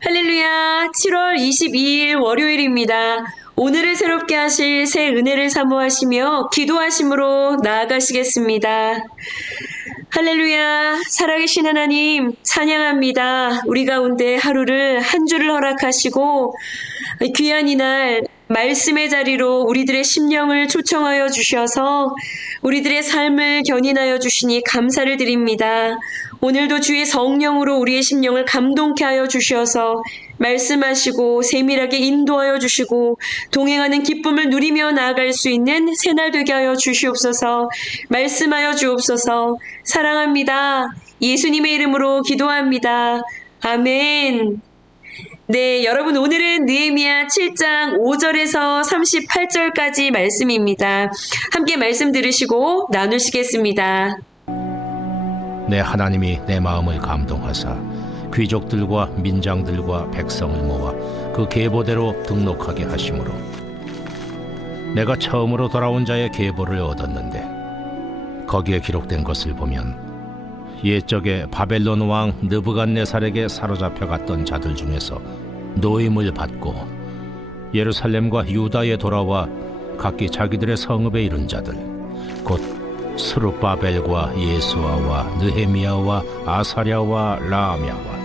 할렐루야! 7월 22일 월요일입니다. 오늘을 새롭게 하실 새 은혜를 사모하시며 기도하심으로 나아가시겠습니다. 할렐루야! 살아계신 하나님 찬양합니다. 우리 가운데 하루를 한 주를 허락하시고 귀한 이날 말씀의 자리로 우리들의 심령을 초청하여 주셔서 우리들의 삶을 견인하여 주시니 감사를 드립니다. 오늘도 주의 성령으로 우리의 심령을 감동케 하여 주셔서 말씀하시고 세밀하게 인도하여 주시고 동행하는 기쁨을 누리며 나아갈 수 있는 새날 되게 하여 주시옵소서. 말씀하여 주옵소서. 사랑합니다. 예수님의 이름으로 기도합니다. 아멘. 네, 여러분 오늘은 느헤미야 7장 5절에서 38절까지 말씀입니다. 함께 말씀 들으시고 나누시겠습니다. 내 하나님이 내 마음을 감동하사 귀족들과 민장들과 백성을 모아 그 계보대로 등록하게 하심으로 내가 처음으로 돌아온 자의 계보를 얻었는데 거기에 기록된 것을 보면 옛적에 바벨론 왕 느부갓네살에게 사로잡혀 갔던 자들 중에서 노임을 받고 예루살렘과 유다에 돌아와 각기 자기들의 성읍에 이른 자들 곧 스룹바벨과 예수아와 느헤미야와 아사랴와 라암야와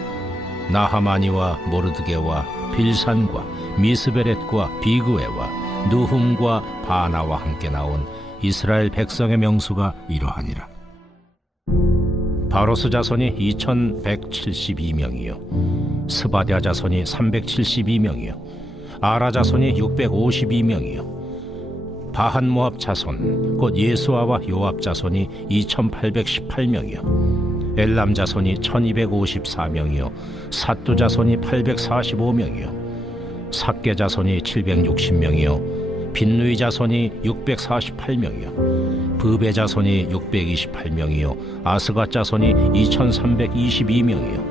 나하마니와 모르드게와 빌산과 미스베렛과 비그웨와 누훔과 바나와 함께 나온 이스라엘 백성의 명수가 이러하니라. 바로스 자손이 2172명이요 스바랴 자손이 372명이요 아라 자손이 652명이요 바한 모압 자손 곧 예수아와 요압 자손이 2818명이요 엘람 자손이 1254명이요 삿두 자손이 845명이요 삭게 자손이 760명이요 빈누이 자손이 648명이요 브베 자손이 628명이요 아스갓 자손이 2322명이요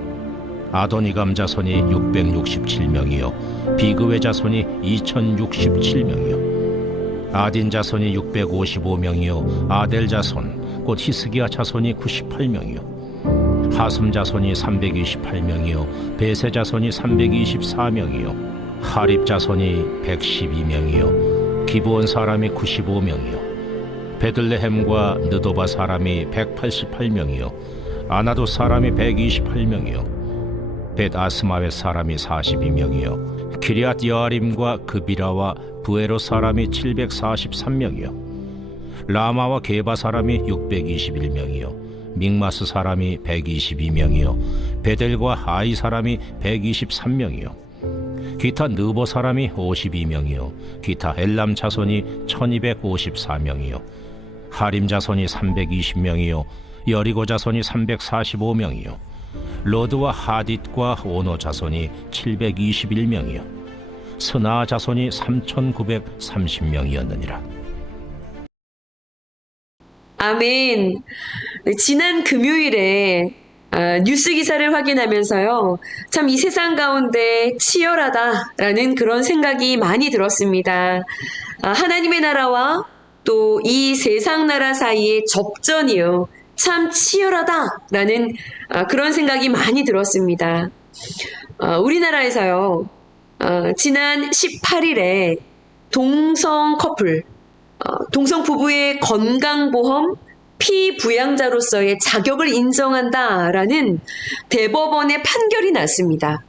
아도니감 자손이 667명이요 비그웨 자손이 2067명이요 아딘 자손이 655명이요 아델 자손 곧 히스기야 자손이 98명이요 하슴 자손이 328명이요 베세 자손이 324명이요 하립 자손이 112명이요 기브온 사람이 95명이요 베들레헴과 느도바 사람이 188명이요 아나도 사람이 128명이요 벳아스마웻 사람이 42명이요 기리앗 여아림과 그비라와 부에로 사람이 743명이요 라마와 게바 사람이 621명이요 믹마스 사람이 122명이요 베델과 아이 사람이 123명이요 기타 느보 사람이 52명이요 기타 엘람 자손이 1254명이요 하림 자손이 320명이요 여리고 자손이 345명이요 로드와 하딧과 오노 자손이 721명이요 스나 자손이 3930명이었느니라. 아멘. 지난 금요일에 뉴스 기사를 확인하면서요. 참 이 세상 가운데 치열하다라는 그런 생각이 많이 들었습니다. 하나님의 나라와 또 이 세상 나라 사이의 접전이요. 참 치열하다라는 그런 생각이 많이 들었습니다. 우리나라에서요. 지난 18일에 동성 커플, 동성 부부의 건강보험 피부양자로서의 자격을 인정한다라는 대법원의 판결이 났습니다.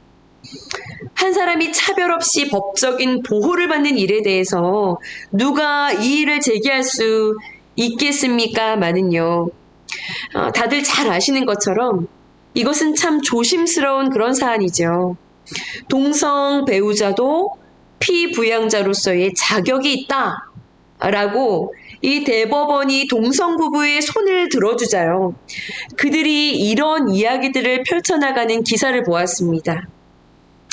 한 사람이 차별 없이 법적인 보호를 받는 일에 대해서 누가 이의를 제기할 수 있겠습니까?마는요. 다들 잘 아시는 것처럼 이것은 참 조심스러운 그런 사안이죠. 동성 배우자도 피부양자로서의 자격이 있다라고 이 대법원이 동성 부부의 손을 들어주자요. 그들이 이런 이야기들을 펼쳐나가는 기사를 보았습니다.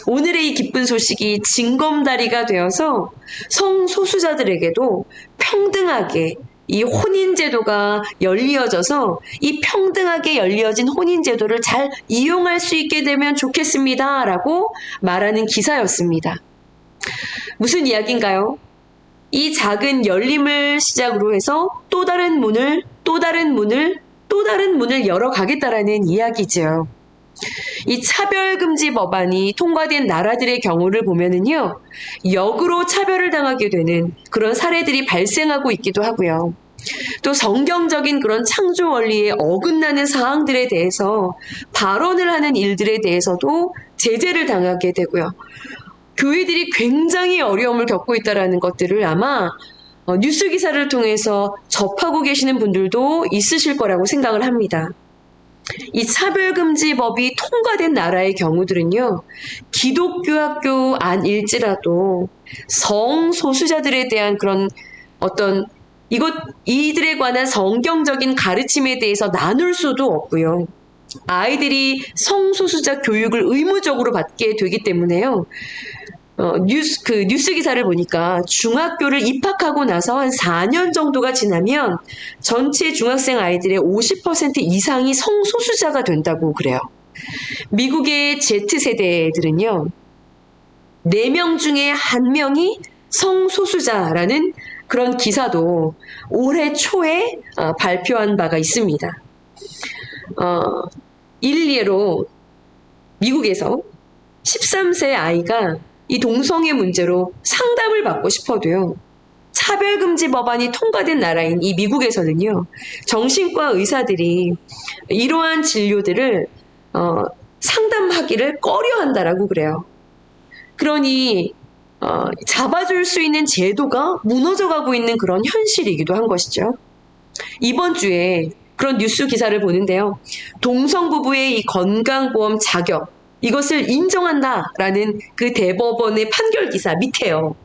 오늘의 이 기쁜 소식이 징검다리가 되어서 성소수자들에게도 평등하게 이 혼인제도가 열리어져서 이 평등하게 열려진 혼인제도를 잘 이용할 수 있게 되면 좋겠습니다. 라고 말하는 기사였습니다. 무슨 이야기인가요? 이 작은 열림을 시작으로 해서 또 다른 문을 열어가겠다라는 이야기죠. 이 차별금지 법안이 통과된 나라들의 경우를 보면은요, 역으로 차별을 당하게 되는 그런 사례들이 발생하고 있기도 하고요. 또 성경적인 그런 창조 원리에 어긋나는 사항들에 대해서 발언을 하는 일들에 대해서도 제재를 당하게 되고요. 교회들이 굉장히 어려움을 겪고 있다는 것들을 아마 뉴스 기사를 통해서 접하고 계시는 분들도 있으실 거라고 생각을 합니다. 이 차별금지법이 통과된 나라의 경우들은요, 기독교 학교 안일지라도 성소수자들에 대한 그런 어떤 이들에 관한 성경적인 가르침에 대해서 나눌 수도 없고요. 아이들이 성소수자 교육을 의무적으로 받게 되기 때문에요. 뉴스 기사를 보니까 중학교를 입학하고 나서 한 4년 정도가 지나면 전체 중학생 아이들의 50% 이상이 성소수자가 된다고 그래요. 미국의 Z세대들은요, 4명 중에 1명이 성소수자라는 그런 기사도 올해 초에 발표한 바가 있습니다. 일례로 미국에서 13세 아이가 이 동성애 문제로 상담을 받고 싶어도요, 차별금지 법안이 통과된 나라인 이 미국에서는요, 정신과 의사들이 이러한 진료들을 상담하기를 꺼려한다라고 그래요. 그러니 잡아줄 수 있는 제도가 무너져가고 있는 그런 현실이기도 한 것이죠. 이번 주에 그런 뉴스 기사를 보는데요, 동성부부의 이 건강보험 자격, 이것을 인정한다라는 그 대법원의 판결 기사 밑에요,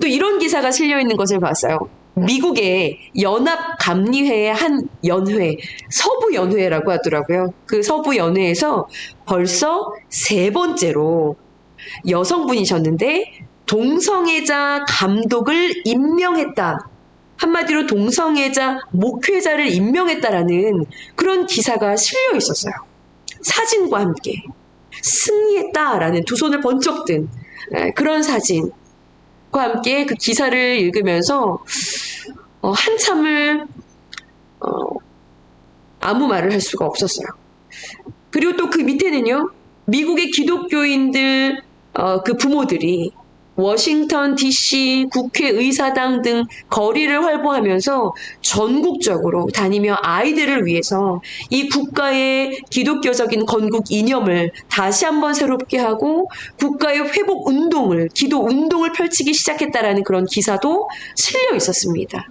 또 이런 기사가 실려 있는 것을 봤어요. 미국의 연합감리회의 한 연회, 서부연회라고 하더라고요. 그 서부연회에서 벌써 3번째로 여성분이셨는데 동성애자 감독을 임명했다. 한마디로 동성애자 목회자를 임명했다라는 그런 기사가 실려 있었어요. 사진과 함께 승리했다라는 두 손을 번쩍 든 그런 사진과 함께 그 기사를 읽으면서 한참을 아무 말을 할 수가 없었어요. 그리고 또 그 밑에는요, 미국의 기독교인들 그 부모들이 워싱턴 DC 국회의사당 등 거리를 활보하면서 전국적으로 다니며 아이들을 위해서 이 국가의 기독교적인 건국 이념을 다시 한번 새롭게 하고 국가의 회복 운동을, 기도 운동을 펼치기 시작했다라는 그런 기사도 실려 있었습니다.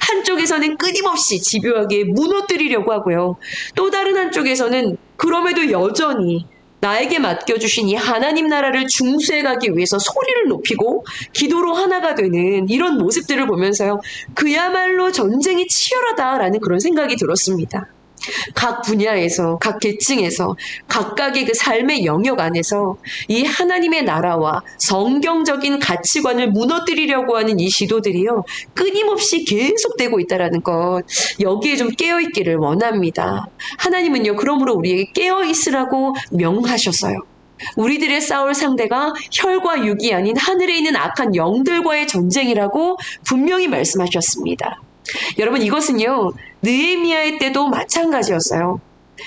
한쪽에서는 끊임없이 집요하게 무너뜨리려고 하고요. 또 다른 한쪽에서는 그럼에도 여전히 나에게 맡겨주신 이 하나님 나라를 중수해가기 위해서 소리를 높이고 기도로 하나가 되는 이런 모습들을 보면서요, 그야말로 전쟁이 치열하다라는 그런 생각이 들었습니다. 각 분야에서, 각 계층에서, 각각의 그 삶의 영역 안에서 이 하나님의 나라와 성경적인 가치관을 무너뜨리려고 하는 이 시도들이요, 끊임없이 계속되고 있다는 것, 여기에 좀 깨어있기를 원합니다. 하나님은요, 그러므로 우리에게 깨어있으라고 명하셨어요. 우리들의 싸울 상대가 혈과 육이 아닌 하늘에 있는 악한 영들과의 전쟁이라고 분명히 말씀하셨습니다. 여러분, 이것은요, 느헤미야의 때도 마찬가지였어요.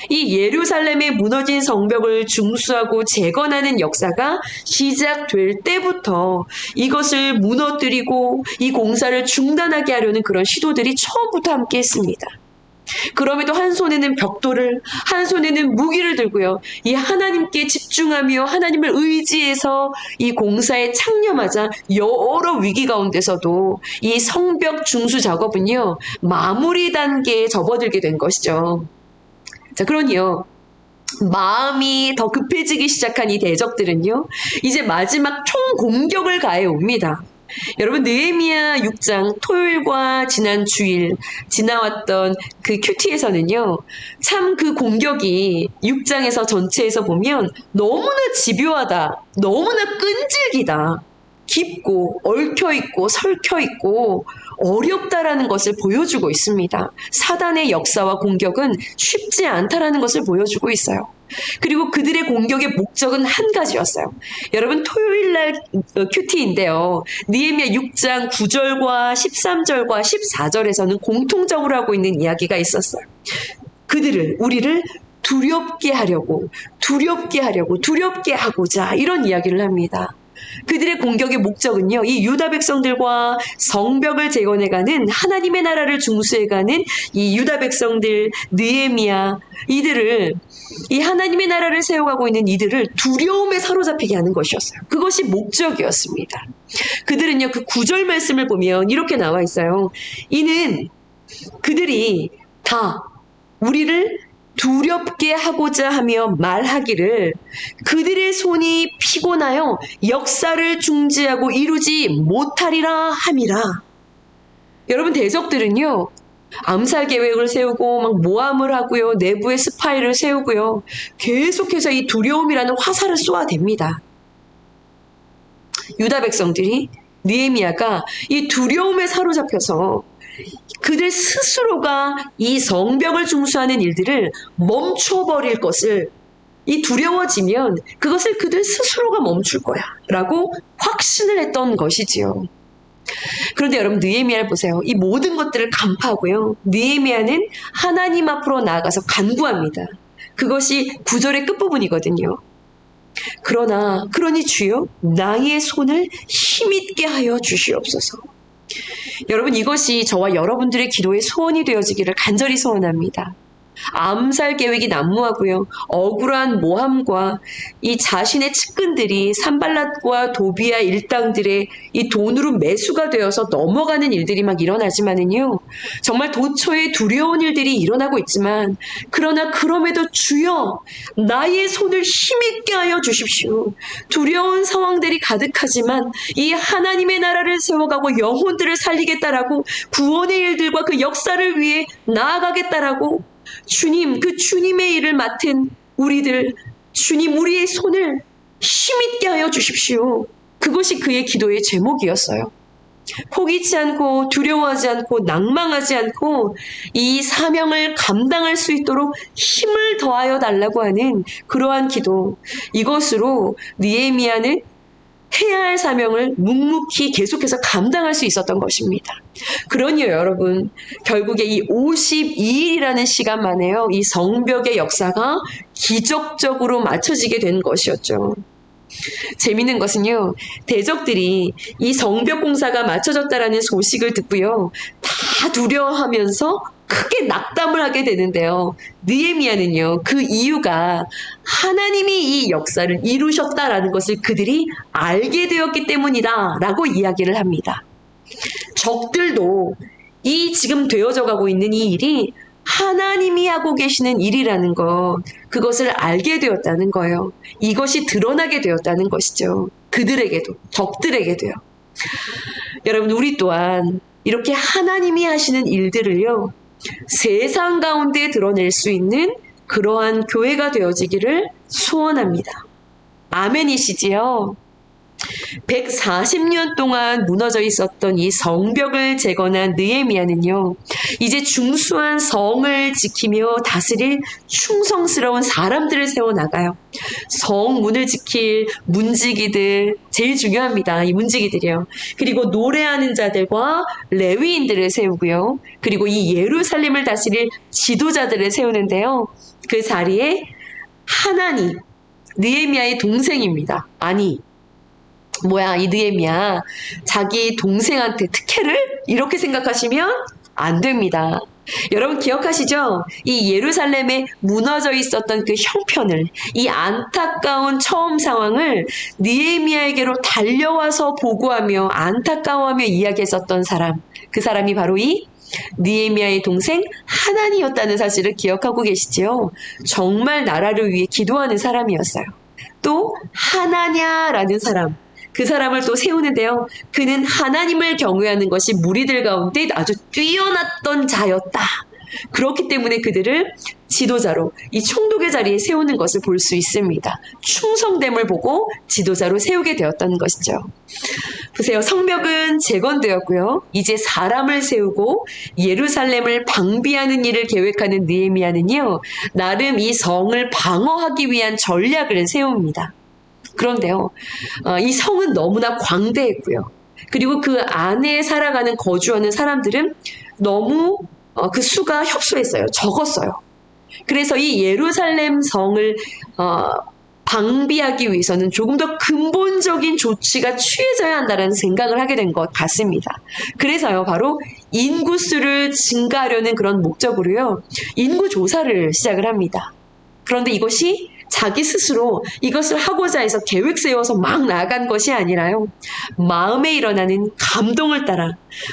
이 예루살렘의 무너진 성벽을 중수하고 재건하는 역사가 시작될 때부터 이것을 무너뜨리고 이 공사를 중단하게 하려는 그런 시도들이 처음부터 함께 했습니다. 그럼에도 한 손에는 벽돌을, 한 손에는 무기를 들고요, 이 하나님께 집중하며 하나님을 의지해서 이 공사에 창념하자 여러 위기 가운데서도 이 성벽 중수 작업은요, 마무리 단계에 접어들게 된 것이죠. 자, 그러니요, 마음이 더 급해지기 시작한 이 대적들은요, 이제 마지막 총공격을 가해 옵니다. 여러분, 느헤미야 6장 토요일과 지난 주일 지나왔던 그 큐티에서는요, 참 그 공격이 6장에서 전체에서 보면 너무나 집요하다, 너무나 끈질기다, 깊고 얽혀있고 설켜있고 어렵다라는 것을 보여주고 있습니다. 사단의 역사와 공격은 쉽지 않다라는 것을 보여주고 있어요. 그리고 그들의 공격의 목적은 한 가지였어요. 여러분, 토요일날 큐티인데요, 느헤미야 6장 9절과 13절과 14절에서는 공통적으로 하고 있는 이야기가 있었어요. 우리를 두렵게 하려고, 두렵게 하려고, 두렵게 하고자 이런 이야기를 합니다. 그들의 공격의 목적은요, 이 유다 백성들과 성벽을 재건해가는 하나님의 나라를 중수해가는 이 유다 백성들, 느헤미야, 이들을, 이 하나님의 나라를 세워가고 있는 이들을 두려움에 사로잡히게 하는 것이었어요. 그것이 목적이었습니다. 그들은요, 그 9절 말씀을 보면 이렇게 나와 있어요. 이는 그들이 다 우리를 두렵게 하고자 하며 말하기를 그들의 손이 피곤하여 역사를 중지하고 이루지 못하리라 함이라. 여러분, 대적들은요, 암살 계획을 세우고 막 모함을 하고요, 내부에 스파이를 세우고요, 계속해서 이 두려움이라는 화살을 쏘아댑니다. 유다 백성들이, 느헤미야가 이 두려움에 사로잡혀서 그들 스스로가 이 성벽을 중수하는 일들을 멈춰버릴 것을, 이 두려워지면 그것을 그들 스스로가 멈출 거야 라고 확신을 했던 것이지요. 그런데 여러분, 느헤미야를 보세요. 이 모든 것들을 간파하고요, 느헤미야는 하나님 앞으로 나아가서 간구합니다. 그것이 9절의 끝부분이거든요. 그러니 주여, 나의 손을 힘있게 하여 주시옵소서. 여러분, 이것이 저와 여러분들의 기도의 소원이 되어지기를 간절히 소원합니다. 암살 계획이 난무하고요, 억울한 모함과 이 자신의 측근들이 산발랏과 도비아 일당들의 이 돈으로 매수가 되어서 넘어가는 일들이 막 일어나지만은요, 정말 도처에 두려운 일들이 일어나고 있지만, 그러나 그럼에도 주여, 나의 손을 힘있게 하여 주십시오. 두려운 상황들이 가득하지만 이 하나님의 나라를 세워가고 영혼들을 살리겠다라고, 구원의 일들과 그 역사를 위해 나아가겠다라고, 주님, 그 주님의 일을 맡은 우리들, 주님, 우리의 손을 힘있게 하여 주십시오. 그것이 그의 기도의 제목이었어요. 포기치 않고, 두려워하지 않고, 낭망하지 않고 이 사명을 감당할 수 있도록 힘을 더하여 달라고 하는 그러한 기도, 이것으로 느헤미야는 해야 할 사명을 묵묵히 계속해서 감당할 수 있었던 것입니다. 그러니요, 여러분, 결국에 이 52일이라는 시간 만에요, 이 성벽의 역사가 기적적으로 맞춰지게 된 것이었죠. 재밌는 것은요, 대적들이 이 성벽 공사가 맞춰졌다라는 소식을 듣고요, 다 두려워하면서 크게 낙담을 하게 되는데요, 느헤미야는요, 그 이유가 하나님이 이 역사를 이루셨다라는 것을 그들이 알게 되었기 때문이다 라고 이야기를 합니다. 적들도 이 지금 되어져 가고 있는 이 일이 하나님이 하고 계시는 일이라는 것, 그것을 알게 되었다는 거예요. 이것이 드러나게 되었다는 것이죠. 그들에게도, 적들에게도요. 여러분, 우리 또한 이렇게 하나님이 하시는 일들을요, 세상 가운데 드러낼 수 있는 그러한 교회가 되어지기를 소원합니다. 아멘이시지요? 140년 동안 무너져 있었던 이 성벽을 재건한 느헤미야는요, 이제 중수한 성을 지키며 다스릴 충성스러운 사람들을 세워나가요. 성문을 지킬 문지기들, 제일 중요합니다. 이 문지기들이요. 그리고 노래하는 자들과 레위인들을 세우고요. 그리고 이 예루살렘을 다스릴 지도자들을 세우는데요, 그 자리에 하나니, 느헤미야의 동생입니다. 아니, 이 느헤미야 자기 동생한테 특혜를 이렇게 생각하시면 안 됩니다. 여러분, 기억하시죠? 이 예루살렘에 무너져 있었던 그 형편을, 이 안타까운 처음 상황을 느헤미야에게로 달려와서 보고하며 안타까워하며 이야기했었던 사람, 그 사람이 바로 이 느헤미야의 동생 하나니였다는 사실을 기억하고 계시지요? 정말 나라를 위해 기도하는 사람이었어요. 또 하나냐라는 사람, 그 사람을 또 세우는데요, 그는 하나님을 경외하는 것이 무리들 가운데 아주 뛰어났던 자였다. 그렇기 때문에 그들을 지도자로 이 총독의 자리에 세우는 것을 볼 수 있습니다. 충성됨을 보고 지도자로 세우게 되었던 것이죠. 보세요. 성벽은 재건되었고요, 이제 사람을 세우고 예루살렘을 방비하는 일을 계획하는 느헤미야는요, 나름 이 성을 방어하기 위한 전략을 세웁니다. 그런데요, 이 성은 너무나 광대했고요, 그리고 그 안에 살아가는 거주하는 사람들은 너무 그 수가 협소했어요. 적었어요. 그래서 이 예루살렘 성을 방비하기 위해서는 조금 더 근본적인 조치가 취해져야 한다는 생각을 하게 된 것 같습니다. 그래서요, 바로 인구수를 증가하려는 그런 목적으로요, 인구 조사를 시작을 합니다. 그런데 이것이 자기 스스로 이것을 하고자 해서 계획 세워서 막 나간 것이 아니라요, 마음에 일어나는 감동을 따라,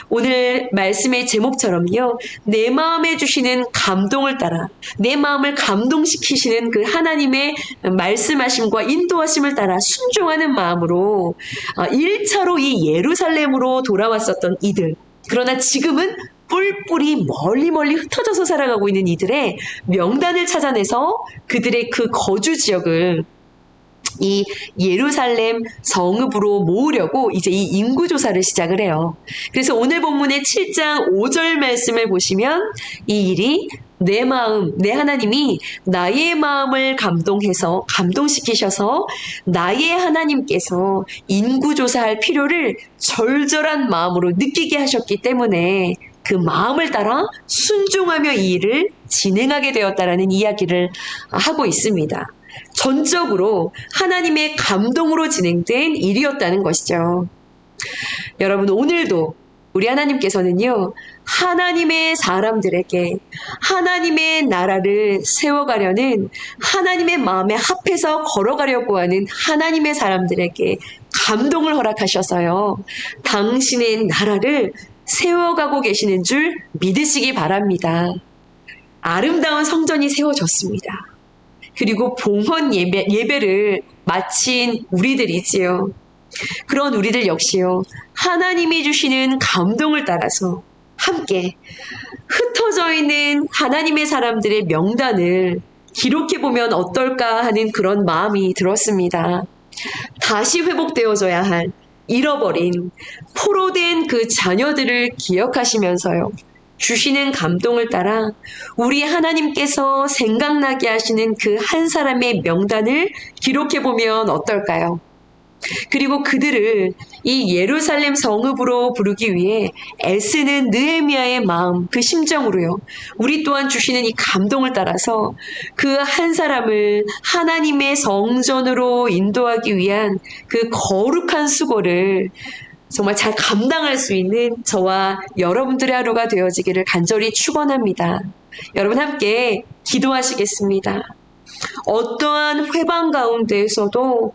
오늘 말씀의 제목처럼요, 내 마음에 주시는 감동을 따라, 내 마음을 감동시키시는 그 하나님의 말씀하심과 인도하심을 따라 순종하는 마음으로 1차로 이 예루살렘으로 돌아왔었던 이들, 그러나 지금은 뿔뿔이 멀리 흩어져서 살아가고 있는 이들의 명단을 찾아내서 그들의 그 거주 지역을 이 예루살렘 성읍으로 모으려고 이제 이 인구조사를 시작을 해요. 그래서 오늘 본문의 7장 5절 말씀을 보시면 이 일이 내 마음, 내 하나님이 나의 마음을 감동시키셔서 나의 하나님께서 인구조사할 필요를 절절한 마음으로 느끼게 하셨기 때문에 그 마음을 따라 순종하며 이 일을 진행하게 되었다라는 이야기를 하고 있습니다. 전적으로 하나님의 감동으로 진행된 일이었다는 것이죠. 여러분, 오늘도 우리 하나님께서는요, 하나님의 사람들에게 하나님의 나라를 세워가려는, 하나님의 마음에 합해서 걸어가려고 하는 하나님의 사람들에게 감동을 허락하셔서요, 당신의 나라를 세워가고 계시는 줄 믿으시기 바랍니다. 아름다운 성전이 세워졌습니다. 그리고 봉헌 예배를 마친 우리들이지요. 그런 우리들 역시요, 하나님이 주시는 감동을 따라서 함께 흩어져 있는 하나님의 사람들의 명단을 기록해보면 어떨까 하는 그런 마음이 들었습니다. 다시 회복되어져야 할 잃어버린, 포로된 그 자녀들을 기억하시면서요, 주시는 감동을 따라 우리 하나님께서 생각나게 하시는 그 한 사람의 명단을 기록해보면 어떨까요? 그리고 그들을 이 예루살렘 성읍으로 부르기 위해 애쓰는 느헤미야의 마음, 그 심정으로요, 우리 또한 주시는 이 감동을 따라서 그 한 사람을 하나님의 성전으로 인도하기 위한 그 거룩한 수고를 정말 잘 감당할 수 있는 저와 여러분들의 하루가 되어지기를 간절히 축원합니다. 여러분 함께 기도하시겠습니다. 어떠한 회방 가운데에서도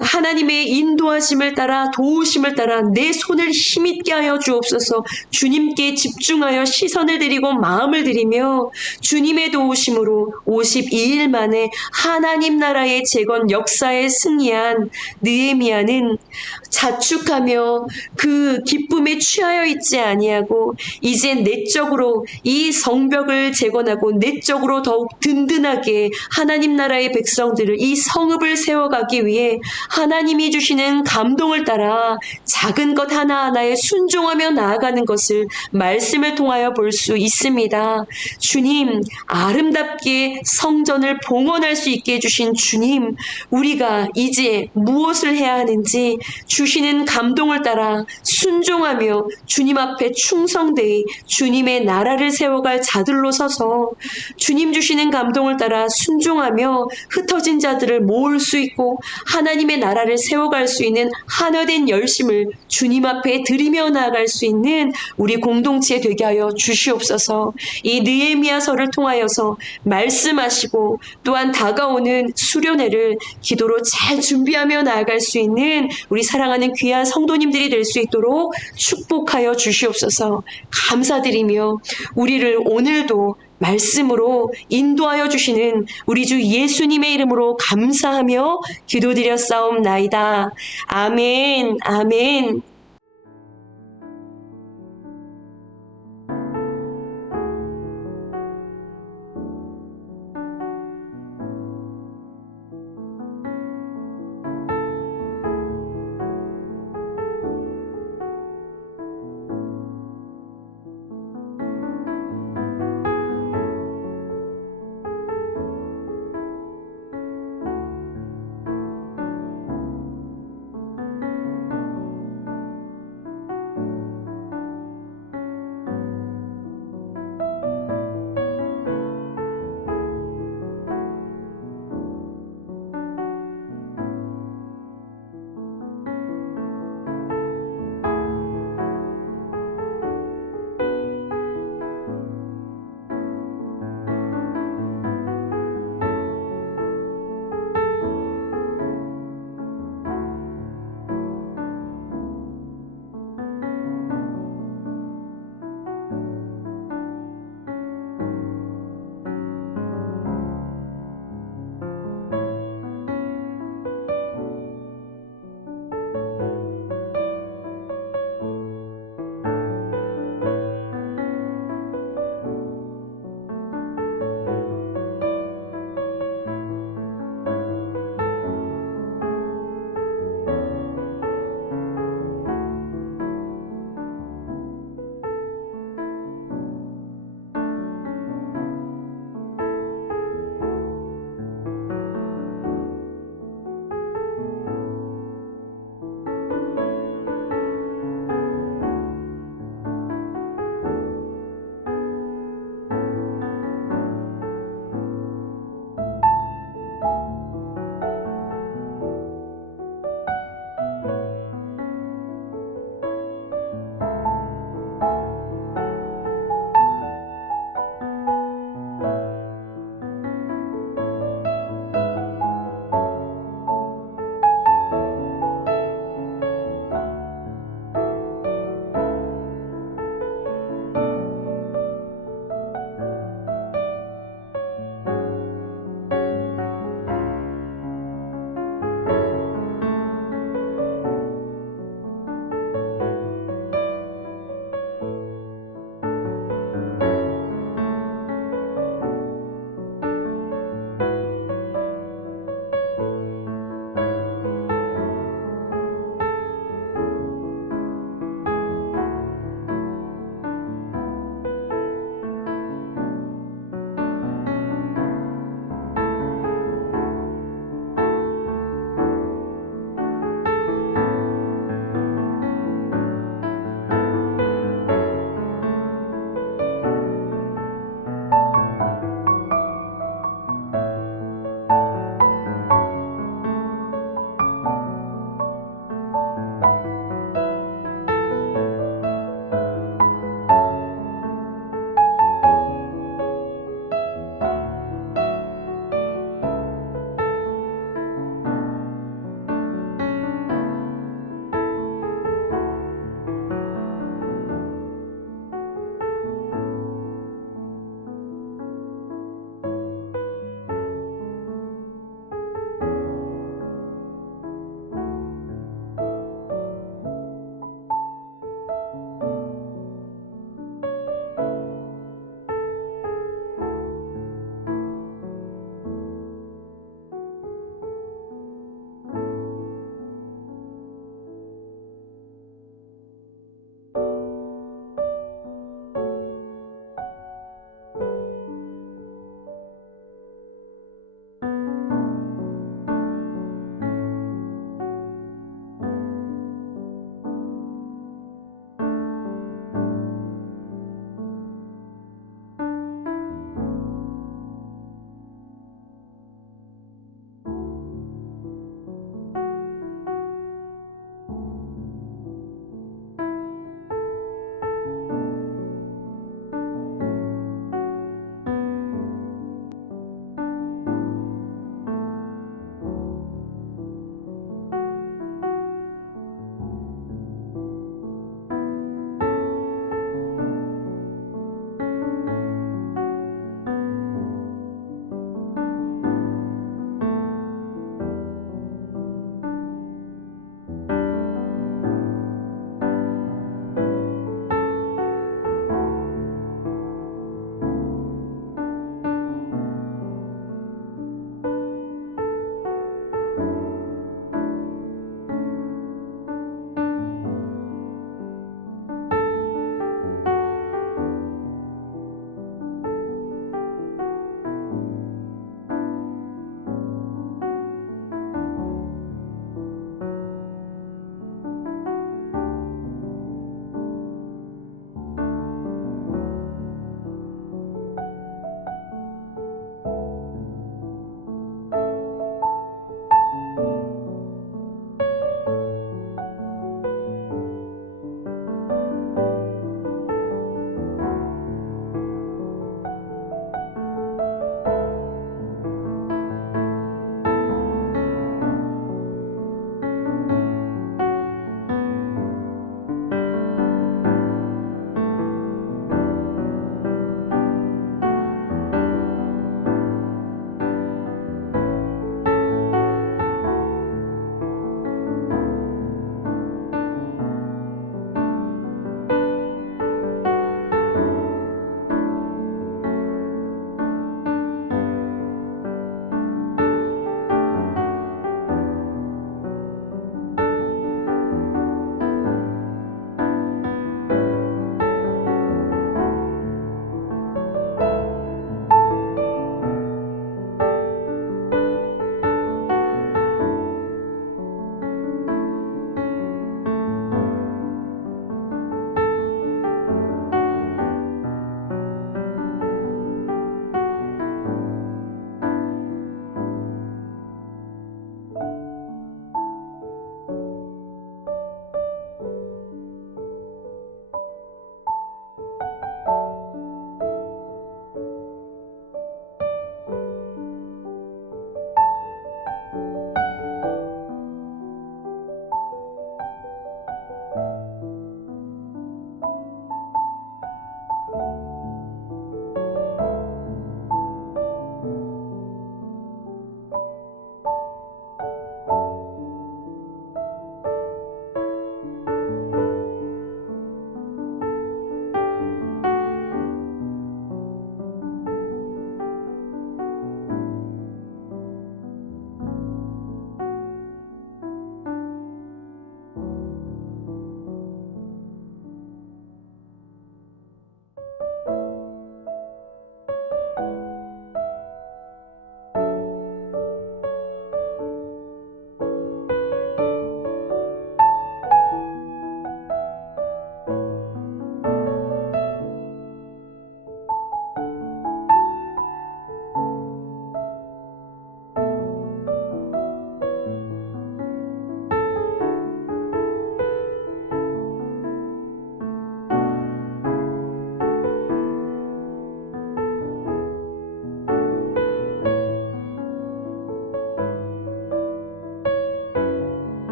하나님의 인도하심을 따라, 도우심을 따라 내 손을 힘있게 하여 주옵소서. 주님께 집중하여 시선을 드리고 마음을 드리며 주님의 도우심으로 52일 만에 하나님 나라의 재건 역사에 승리한 느헤미야는 자축하며 그 기쁨에 취하여 있지 아니하고 이제 내적으로 이 성벽을 재건하고 내적으로 더욱 든든하게 하나님 나라의 백성들을, 이 성읍을 세워가기 위해 하나님이 주시는 감동을 따라 작은 것 하나하나에 순종하며 나아가는 것을 말씀을 통하여 볼 수 있습니다. 주님, 아름답게 성전을 봉헌할 수 있게 해주신 주님, 우리가 이제 무엇을 해야 하는지 주시는 감동을 따라 순종하며 주님 앞에 충성되이 주님의 나라를 세워갈 자들로 서서 주님 주시는 감동을 따라 순종하며 흩어진 자들을 모을 수 있고 하나님의 나라를 세워갈 수 있는 하나된 열심을 주님 앞에 드리며 나아갈 수 있는 우리 공동체 되게 하여 주시옵소서. 이 느헤미야서를 통하여서 말씀하시고 또한 다가오는 수련회를 기도로 잘 준비하며 나아갈 수 있는 우리 사랑하는 귀한 성도님들이 될 수 있도록 축복하여 주시옵소서. 감사드리며 우리를 오늘도 말씀으로 인도하여 주시는 우리 주 예수님의 이름으로 감사하며 기도드렸사옵나이다. 아멘, 아멘.